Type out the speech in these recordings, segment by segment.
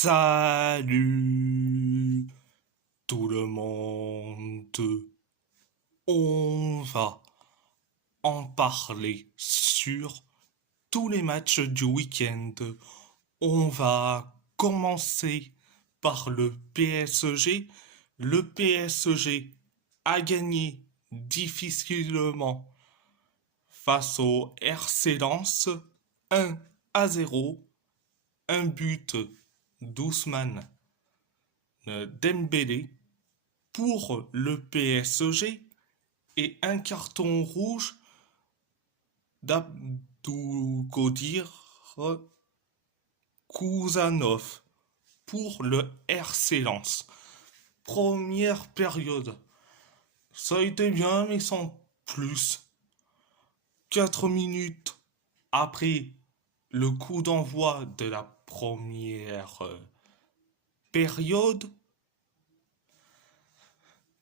Salut tout le monde. On va en parler sur tous les matchs du week-end. On va commencer par le PSG. Le PSG a gagné difficilement face au RC Lens 1-0. Un but d'Ousmane Dembélé pour le PSG et un carton rouge d'Abdougodir Kouzanov pour le RC Lens. Première période, ça a été bien mais sans plus. 4 minutes après le coup d'envoi de la première période,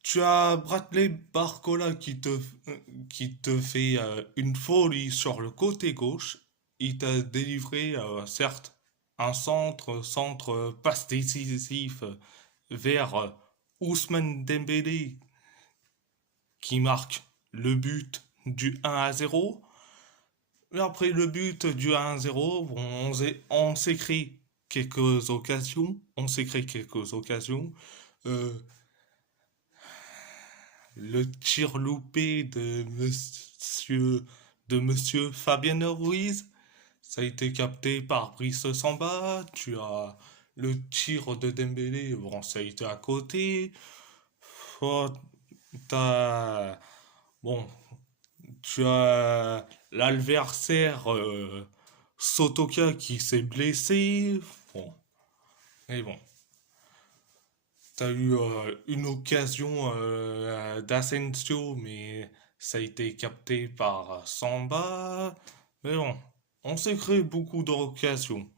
tu as Bradley Barcola qui te fait une folie sur le côté gauche. Il t'a délivré, certes, un centre passe décisif vers Ousmane Dembélé qui marque le but du 1-0. Et après le but du 1-0, bon, on s'est créé quelques occasions. On s'est créé quelques occasions. Euh, le tir loupé de monsieur Fabien Ruiz, ça a été capté par Brice Samba. Tu as le tir de Dembélé, bon, ça a été à côté. Oh, t'as, bon, tu as l'adversaire Sotoka qui s'est blessé. Bon, mais bon. T'as eu une occasion d'Asensio, mais ça a été capté par Samba. Mais bon, on s'est créé beaucoup d'occasions.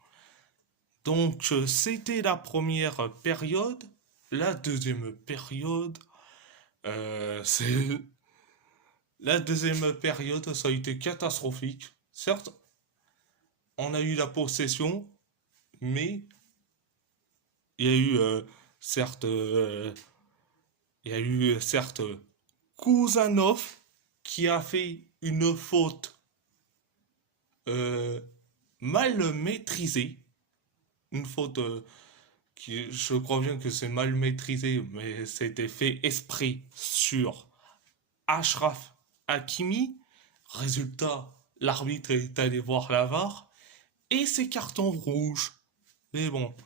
Donc, c'était la première période. La deuxième période, c'est la deuxième période, ça a été catastrophique. Certes, on a eu la possession, mais il y a eu certes, il y a eu certes Kouzanov qui a fait une faute euh, mal maîtrisée, une faute qui, je crois bien que c'est mal maîtrisé, mais c'était fait esprit sur Ashraf Hakimi. Résultat, l'arbitre est allé voir la VAR et c'est carton rouge. Mais bon,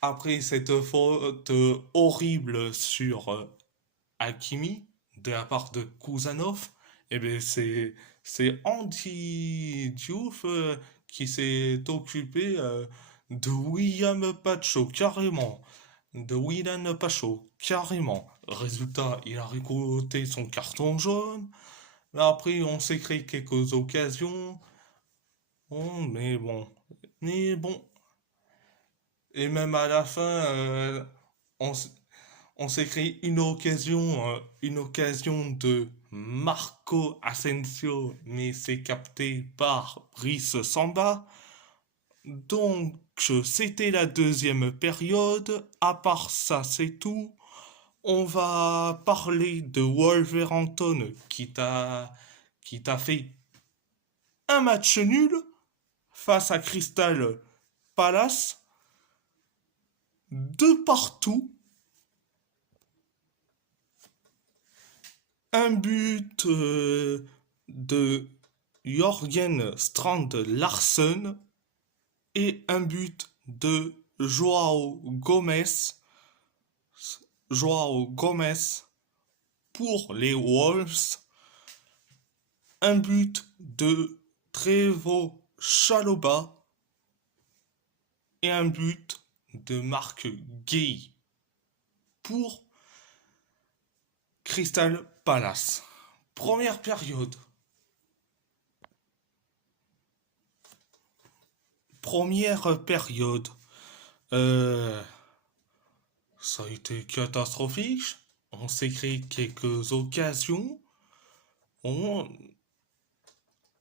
après cette faute horrible sur Hakimi de la part de Kouzanov, eh bien c'est Andy Diouf qui s'est occupé de William Pacho carrément, de William Pacho carrément. Résultat, il a récolté son carton jaune. Là, après, on s'est créé quelques occasions. Bon, mais bon. Et même à la fin, on, on s'est créé une occasion de Marco Asensio, mais c'est capté par Brice Samba. Donc, c'était la deuxième période. À part ça, c'est tout. On va parler de Wolverhampton qui t'a fait un match nul face à Crystal Palace, de partout. Un but de Jorgen Strand Larsen et un but de Joao Gomez pour les Wolves. Un but de Trevo Chalobah et un but de Marc Guéhi pour Crystal Palace. Première période. Première période. Euh, Ça a été catastrophique. On s'est créé quelques occasions. On,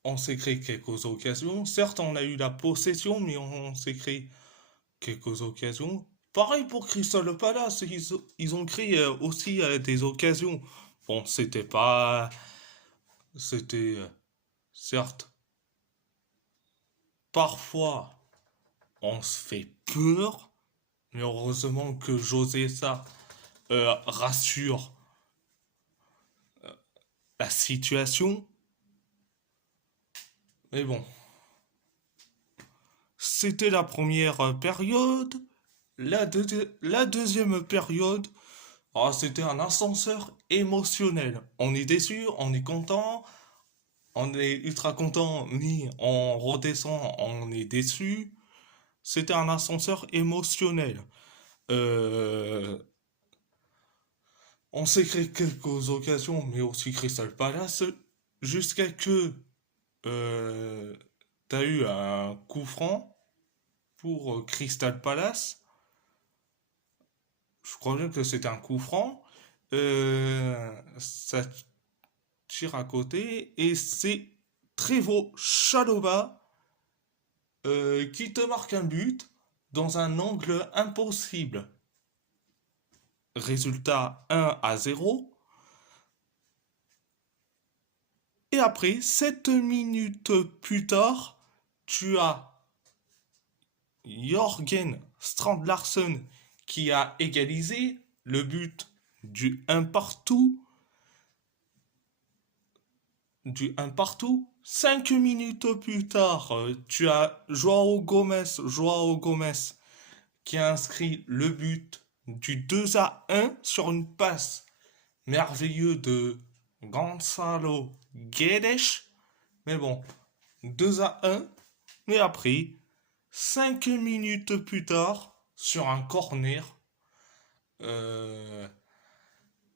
on s'est créé quelques occasions. Certes, on a eu la possession, mais on s'est créé quelques occasions. Pareil pour Crystal Palace, ils ont créé aussi des occasions. Bon, c'était pas... C'était... certes, parfois, on se fait peur, mais heureusement que José ça rassure la situation. Mais bon, c'était la première période. La deuxième période, ah, c'était un ascenseur émotionnel. On est déçu, on est content, on est ultra content, mais on redescend, on est déçu. C'était un ascenseur émotionnel. Euh, on s'est créé quelques occasions, mais aussi Crystal Palace, jusqu'à que euh, t'as eu un coup franc pour Crystal Palace. Je crois bien que c'était un coup franc. Ça tire à côté et c'est Trevo Chalobah qui te marque un but dans un angle impossible. Résultat 1-0. Et après, 7 minutes plus tard, tu as Jorgen Strand Larsen qui a égalisé le but du 1 partout. Du 1 partout. 5 minutes plus tard, tu as Joao Gomez qui a inscrit le but du 2-1 sur une passe merveilleuse de Gonzalo Guedes. Mais bon, 2-1. Mais après, 5 minutes plus tard, sur un corner, euh,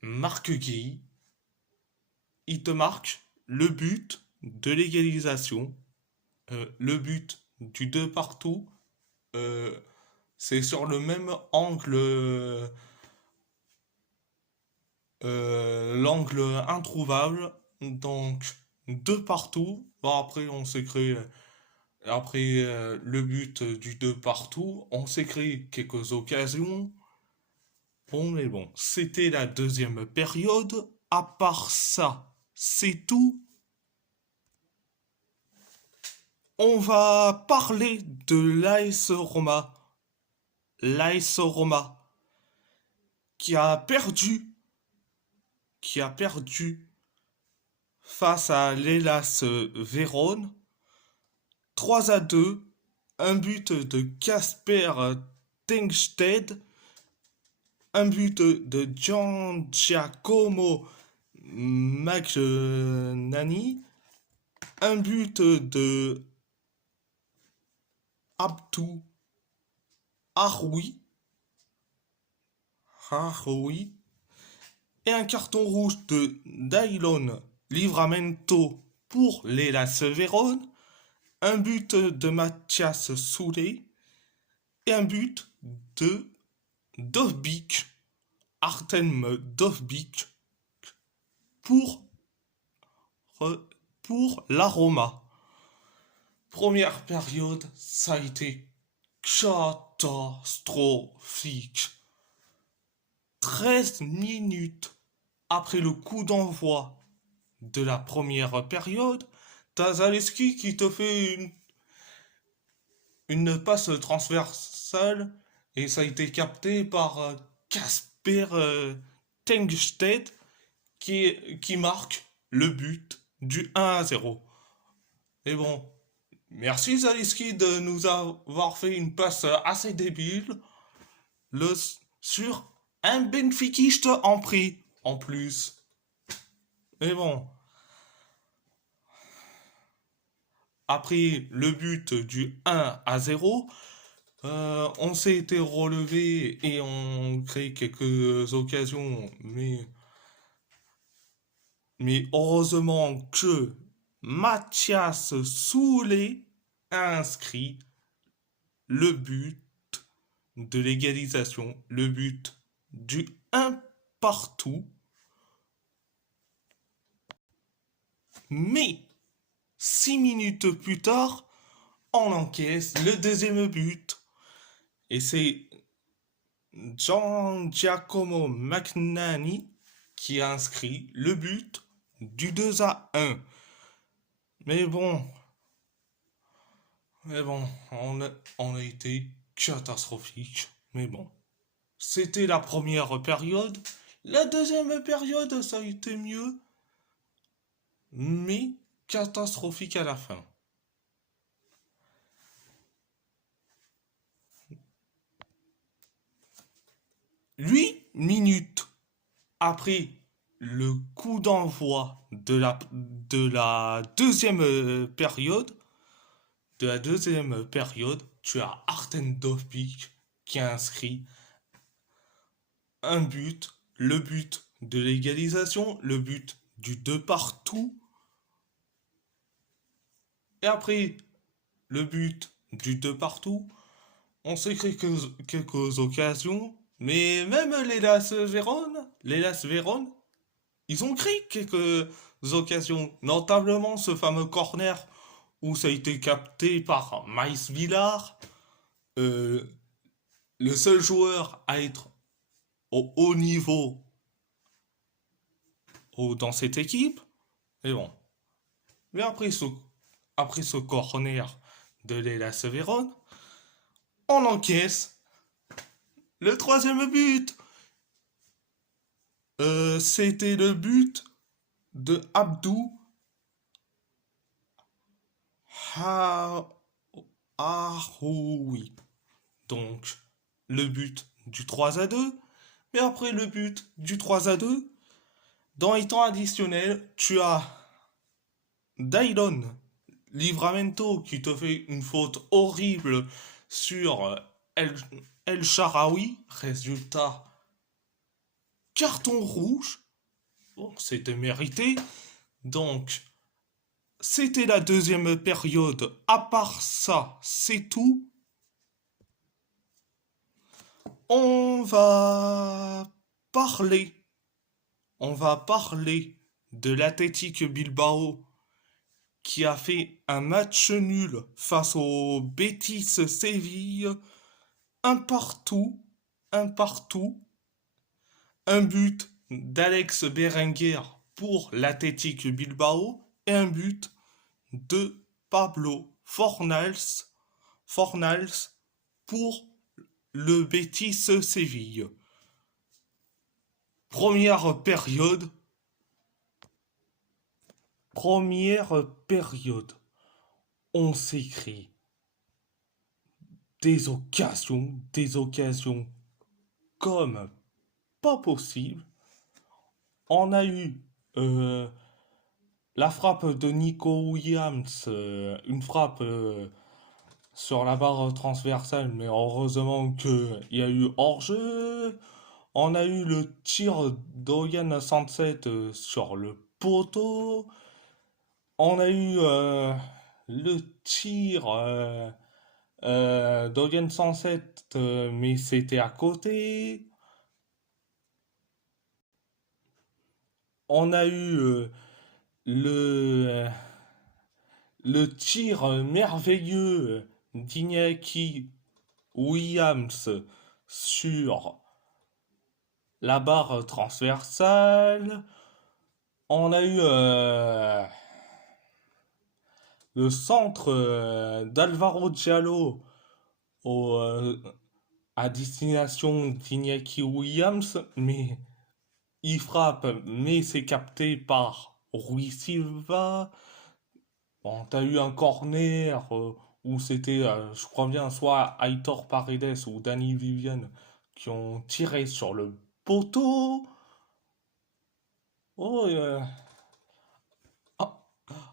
Marc Guy, il te marque le but de l'égalisation, le but du 2 partout. euh, c'est sur le même angle, l'angle introuvable, donc 2 partout. Bon, après, on s'est créé, après le but du 2 partout, on s'est créé quelques occasions. Bon, mais bon, c'était la deuxième période. À part ça, c'est tout. On va parler de l'AS Roma. L'AS Roma qui a perdu, qui a perdu face à l'Hellas Vérone 3-2. Un but de Casper Tengsted, un but de Giacomo Magnani, un but de Abdou Haroui, Haroui et un carton rouge de Dailon Livramento pour l'Hellas Vérone, un but de Mathias Soulé et un but de Dovbik, Artem Dovbik pour, pour la Roma. Première période, ça a été catastrophique. 13 minutes après le coup d'envoi de la première période, t'as Zaleski qui te fait une passe transversale et ça a été capté par Casper Tengsted qui marque le but du 1-0. Et bon, merci Zaleski de nous avoir fait une passe assez débile le, sur un Benfiquiste en prix en plus. Mais bon, après le but du 1-0, on s'est été relevé et on crée quelques occasions, mais heureusement que Mathias Soulé a inscrit le but de l'égalisation, le but du 1 partout. Mais 6 minutes plus tard, on encaisse le deuxième but. Et c'est Gian Giacomo McNanny qui a inscrit le but du 2-1. Mais bon, on a été catastrophique. Mais bon, c'était la première période. La deuxième période, ça a été mieux, mais catastrophique à la fin. Huit minutes après le coup d'envoi de la deuxième période, tu as Arten Dovbik qui a inscrit un but, le but de l'égalisation, le but du 2 partout, et après le but du 2 partout, on s'est créé quelques occasions, mais même les Las Véron, ils ont créé quelques occasions, notamment ce fameux corner où ça a été capté par Maïs Villar, euh, le seul joueur à être au haut niveau dans cette équipe. Mais bon. Mais après ce corner de l'Elas Véron, on encaisse le troisième but. C'était le but de Abdou Haroui. Donc, le but du 3-2. Mais après le but du 3-2, dans les temps additionnels, tu as Dailon Livramento qui te fait une faute horrible sur El, El Sharawi. Résultat, carton rouge. Bon, c'était mérité. Donc, c'était la deuxième période. À part ça, c'est tout. On va parler. On va parler de l'Athletic Bilbao qui a fait un match nul face au Betis Séville. Un partout. Un partout. Un but d'Alex Berenguer pour l'Athletic Bilbao et un but de Pablo Fornals pour le Betis Séville. Première période. On s'écrit des occasions comme pas possible. On a eu la frappe de Nico Williams, une frappe sur la barre transversale, mais heureusement qu'il y a eu hors-jeu. On a eu le tir d'Oyan Sunset sur le poteau. On a eu le tir d'Oyan Sunset, mais c'était à côté. On a eu le, euh, le tir merveilleux d'Iñaki Williams sur la barre transversale. On a eu le centre d'Alvaro Diallo au, à destination d'Iñaki Williams, mais il frappe, mais c'est capté par Rui Silva. Bon, t'as eu un corner où c'était, je crois bien, soit Aitor Paredes ou Danny Vivian qui ont tiré sur le poteau. Oh,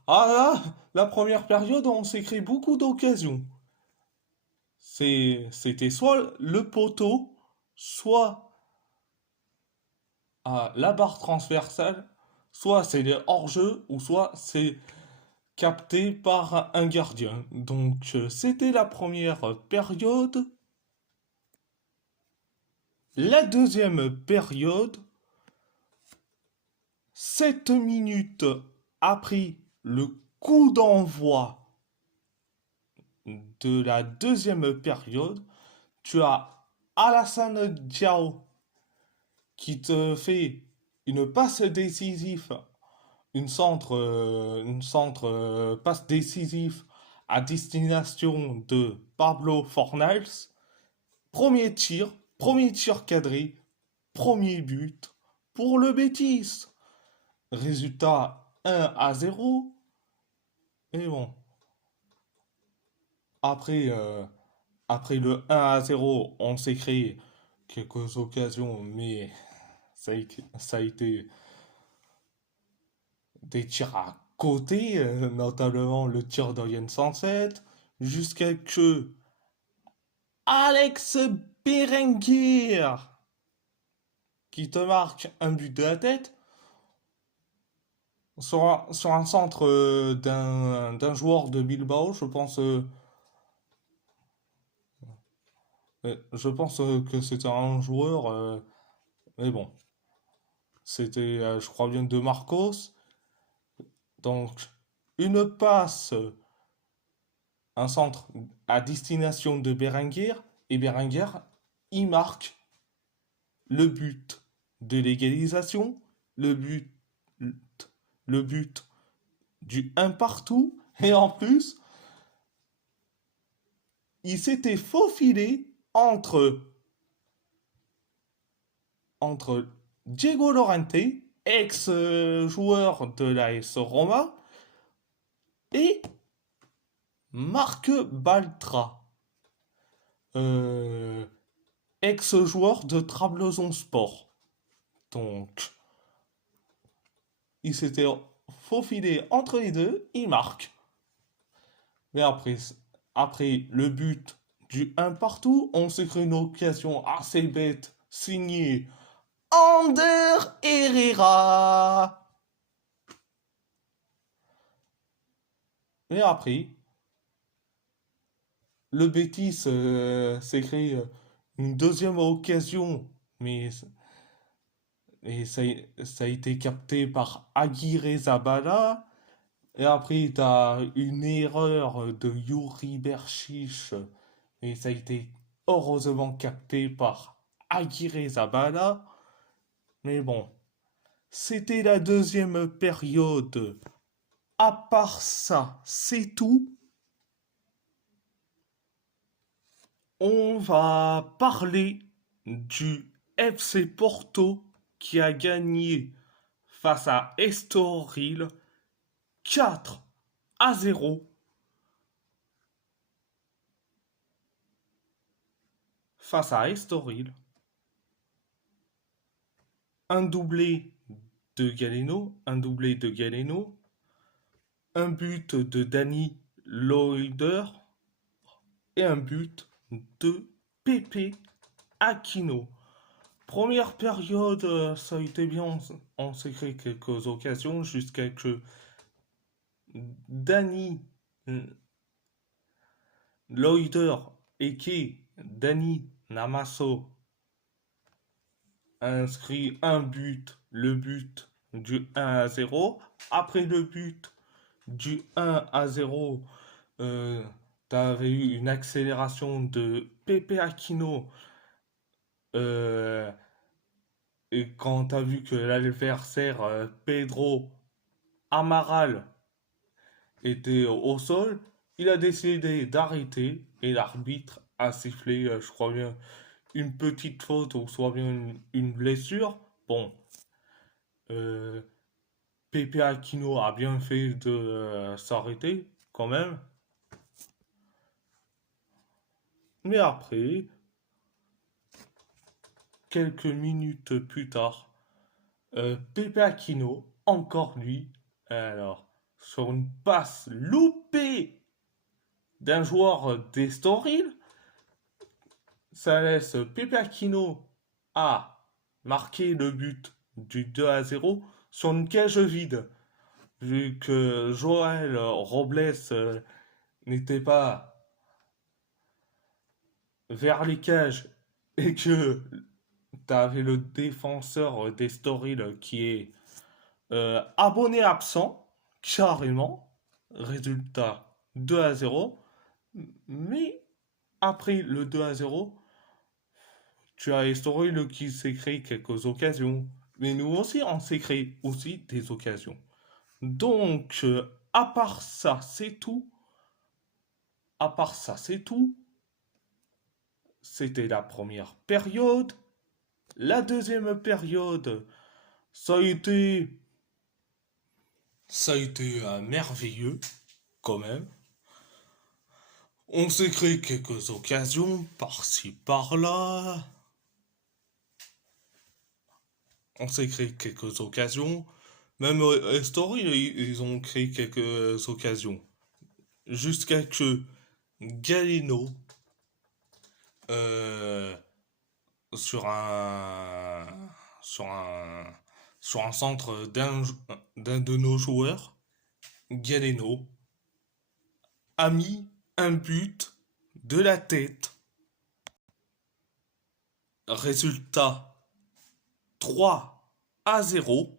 ah, là, la première période, on s'est créé beaucoup d'occasions. C'était soit le poteau, soit la barre transversale, soit c'est les hors-jeu, ou soit c'est capté par un gardien. Donc c'était la première période. La deuxième période, 7 minutes après le coup d'envoi de la deuxième période, tu as Alassane Diao qui te fait une passe décisive, une centre passe décisive à destination de Pablo Fornals. Premier tir cadré, premier but pour le Betis. Résultat 1-0. Et bon, après, après le 1-0, on s'est créé quelques occasions, mais ça a été des tirs à côté, notamment le tir d'Orient Sunset, jusqu'à que Alex Berenguer, qui te marque un but de la tête, sur un centre d'un joueur de Bilbao, je pense que c'était un joueur, mais bon, c'était, je crois bien, de Marcos. Donc, une passe, un centre à destination de Berenguer, et Berenguer, il marque le but de l'égalisation, le but, le but du un partout, et en plus, il s'était faufilé entre Diego Lorente, ex-joueur de l'AS Roma, et Marc Baltra, euh, ex-joueur de Trabzonspor. Donc, il s'était faufilé entre les deux, il marque. Mais après le but du un partout, on s'est créé une occasion assez bête, signée Ander Herrera. Et après, le Betis s'est créé une deuxième occasion, mais, mais ça a été capté par Aguirre Zabala. Et après, tu as une erreur de Yuri Berchiche, et ça a été heureusement capté par Aguirre Zabala. Mais bon, c'était la deuxième période. À part ça, c'est tout. On va parler du FC Porto qui a gagné face à Estoril 4-0 face à Estoril. Un doublé de Galeno, un but de Danny Loider et un but de Pepe Aquino. Première période, ça a été bien, on s'est créé quelques occasions jusqu'à que Danny Loider et qui Danny Namasso a inscrit un but, le but du 1-0. Après le but du 1-0, tu avais eu une accélération de Pepe Aquino. euh, et quand tu as vu que l'adversaire Pedro Amaral était au sol, il a décidé d'arrêter et l'arbitre a sifflé, je crois bien, une petite faute ou soit bien une blessure. Bon, euh, Pepe Aquino a bien fait de s'arrêter quand même. Mais après, quelques minutes plus tard, Pepe Aquino, encore lui, alors, sur une passe loupée d'un joueur d'Estoril, ça laisse Pepe Aquino à marquer le but du 2-0 sur une cage vide. Vu que Joël Robles n'était pas vers les cages et que tu avais le défenseur d'Estoril qui est abonné absent, carrément. résultat 2-0. Mais après le 2-0, tu as instauré le qui s'est créé quelques occasions. Mais nous aussi, on s'est créé aussi des occasions. Donc, à part ça, c'est tout. À part ça, c'est tout. C'était la première période. La deuxième période, ça a été, ça a été merveilleux quand même. On s'est créé quelques occasions par-ci par-là. On s'est créé quelques occasions. Même Story, ils ont créé quelques occasions. Jusqu'à que Galeno, euh, sur un, sur un, sur un centre d'un de nos joueurs, Galeno, a mis un but de la tête. Résultat 3-0.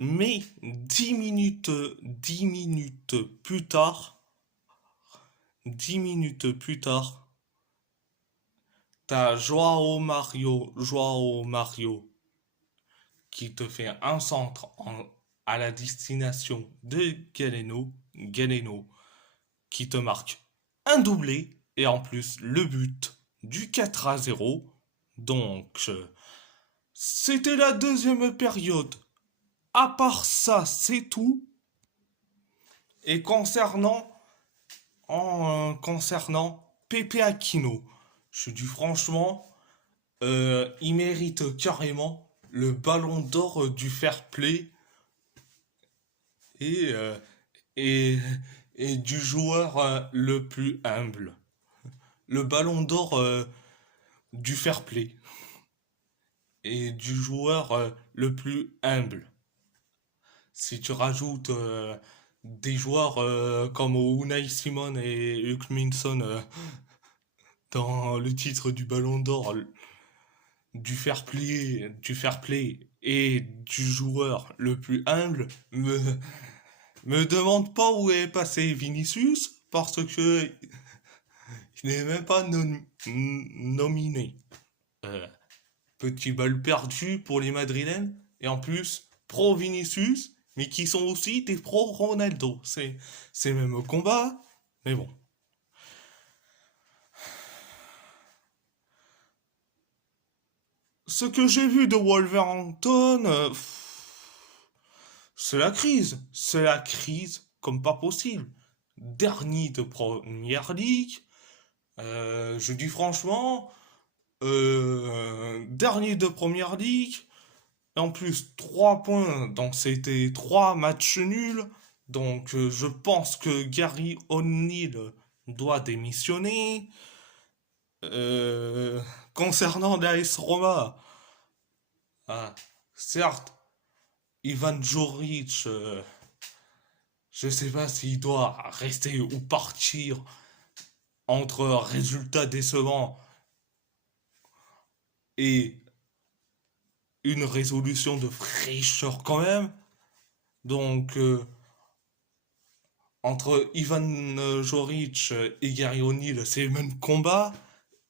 Mais 10 minutes plus tard, 10 minutes plus tard, t'as Joao Mario qui te fait un centre à la destination de Galeno qui te marque un doublé et en plus le but du 4-0. Donc, c'était la deuxième période. À part ça, c'est tout. Et concernant Pepe Aquino, je dis franchement, il mérite carrément le ballon d'or du fair play et, euh, et, et du joueur le plus humble. Le ballon d'or du fair play et du joueur le plus humble. Si tu rajoutes des joueurs comme Unai Simon et Hugh Minson dans le titre du Ballon d'Or, du fair play et du joueur le plus humble, me demande pas où est passé Vinicius parce que il n'est même pas nominé. Euh, Petit balle perdu pour les Madrilènes et en plus pro Vinicius, mais qui sont aussi des pro Ronaldo. C'est même au combat, mais bon. Ce que j'ai vu de Wolverhampton, c'est la crise comme pas possible. Dernier de Première League, je dis franchement, dernier de Première League, et en plus 3 points, donc c'était 3 matchs nuls, donc je pense que Gary O'Neill doit démissionner. Euh, Concernant l'AS Roma, ah, certes, Ivan Joric, je sais pas s'il doit rester ou partir entre résultats décevants et une résolution de fraîcheur quand même. Donc, entre Ivan Joric et Gary O'Neill, c'est le même combat.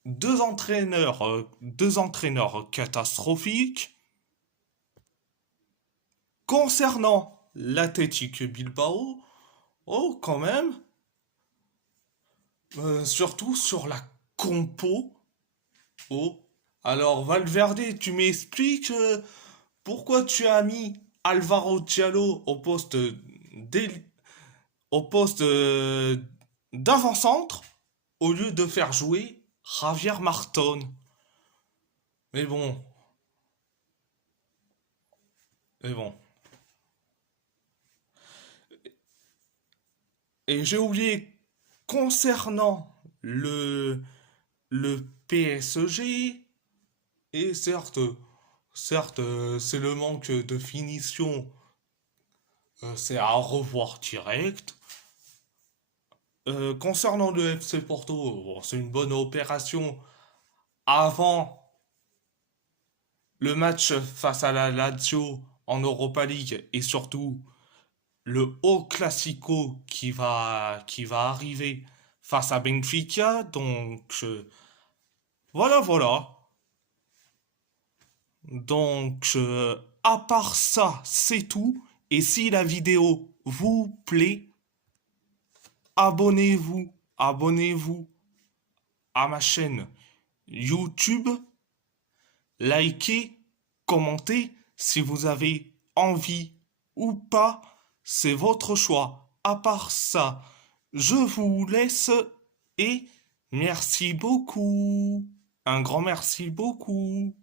Deux entraîneurs catastrophiques. Concernant l'Athletic Bilbao, oh, quand même, surtout sur la compo. Oh, alors Valverde, tu m'expliques pourquoi tu as mis Alvaro Diallo au poste d'avant-centre au lieu de faire jouer Javier Marton. Mais bon, mais bon. Et j'ai oublié concernant le PSG, et certes, c'est le manque de finition, c'est à revoir direct. Concernant le FC Porto, bon, c'est une bonne opération avant le match face à la Lazio en Europa League et surtout le haut classico qui va arriver face à Benfica. Donc, voilà, voilà. Donc, à part ça, c'est tout. Et si la vidéo vous plaît, abonnez-vous à ma chaîne YouTube, likez, commentez si vous avez envie ou pas, c'est votre choix. À part ça, je vous laisse et merci beaucoup. Un grand merci beaucoup.